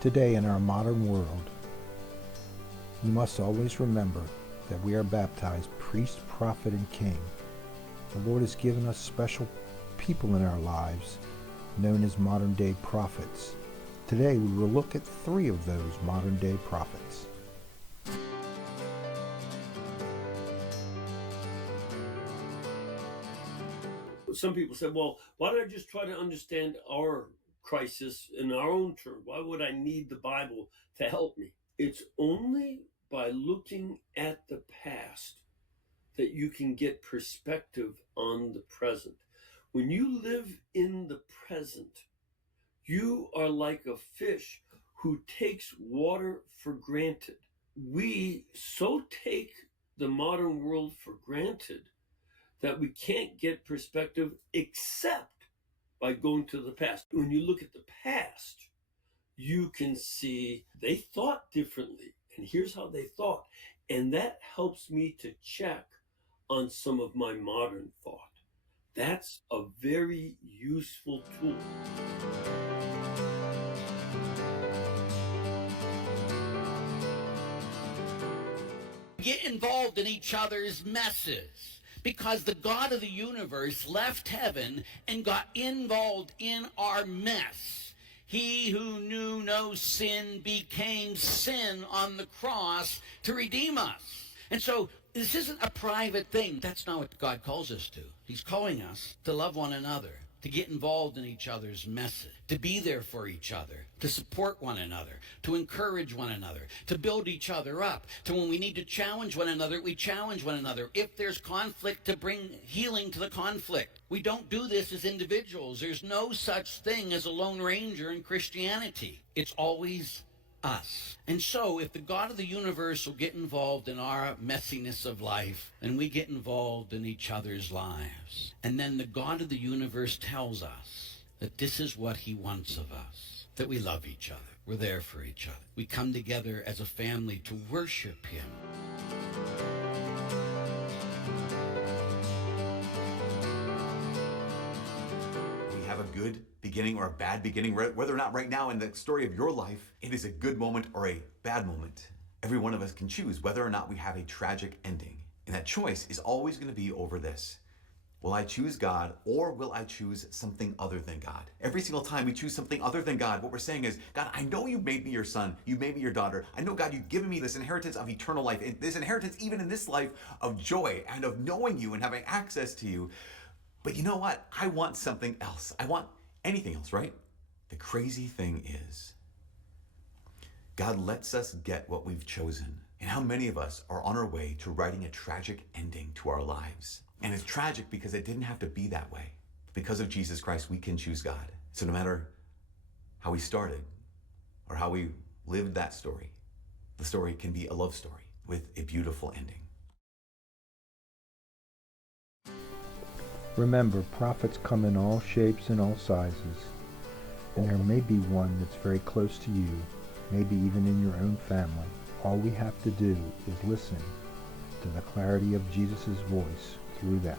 Today in our modern world, we must always remember that we are baptized priest, prophet, and king. The Lord has given us special people in our lives known as modern-day prophets. Today we will look at 3 of those modern-day prophets. Some people say, well, why don't I just try to understand our crisis in our own terms? Why would I need the Bible to help me? It's only by looking at the past that you can get perspective on the present. When you live in the present, you are like a fish who takes water for granted. We so take the modern world for granted that we can't get perspective except by going to the past. When you look at the past, you can see they thought differently, and here's how they thought. And that helps me to check on some of my modern thought. That's a very useful tool. Get involved in each other's messes, because the God of the universe left heaven and got involved in our mess. He who knew no sin became sin on the cross to redeem us. And so this isn't a private thing. That's not what God calls us to. He's calling us to love one another, to get involved in each other's messes, to be there for each other, to support one another, to encourage one another, to build each other up, to when we need to challenge one another, we challenge one another. If there's conflict, to bring healing to the conflict. We don't do this as individuals. There's no such thing as a lone ranger in Christianity. It's always us. And so if the God of the universe will get involved in our messiness of life, then we get involved in each other's lives. And then the God of the universe tells us that this is what he wants of us, that we love each other. We're there for each other. We come together as a family to worship him. We have a good beginning or a bad beginning, whether or not right now in the story of your life, it is a good moment or a bad moment. Every one of us can choose whether or not we have a tragic ending. And that choice is always going to be over this. Will I choose God, or will I choose something other than God? Every single time we choose something other than God, what we're saying is, God, I know you made me your son, you made me your daughter. I know, God, you've given me this inheritance of eternal life, and this inheritance even in this life of joy and of knowing you and having access to you. But you know what? I want something else. I want anything else, right? The crazy thing is, God lets us get what we've chosen. And how many of us are on our way to writing a tragic ending to our lives? And it's tragic because it didn't have to be that way. Because of Jesus Christ, we can choose God. So no matter how we started or how we lived that story, the story can be a love story with a beautiful ending. Remember, prophets come in all shapes and all sizes, and there may be one that's very close to you, maybe even in your own family. All we have to do is listen to the clarity of Jesus' voice through them.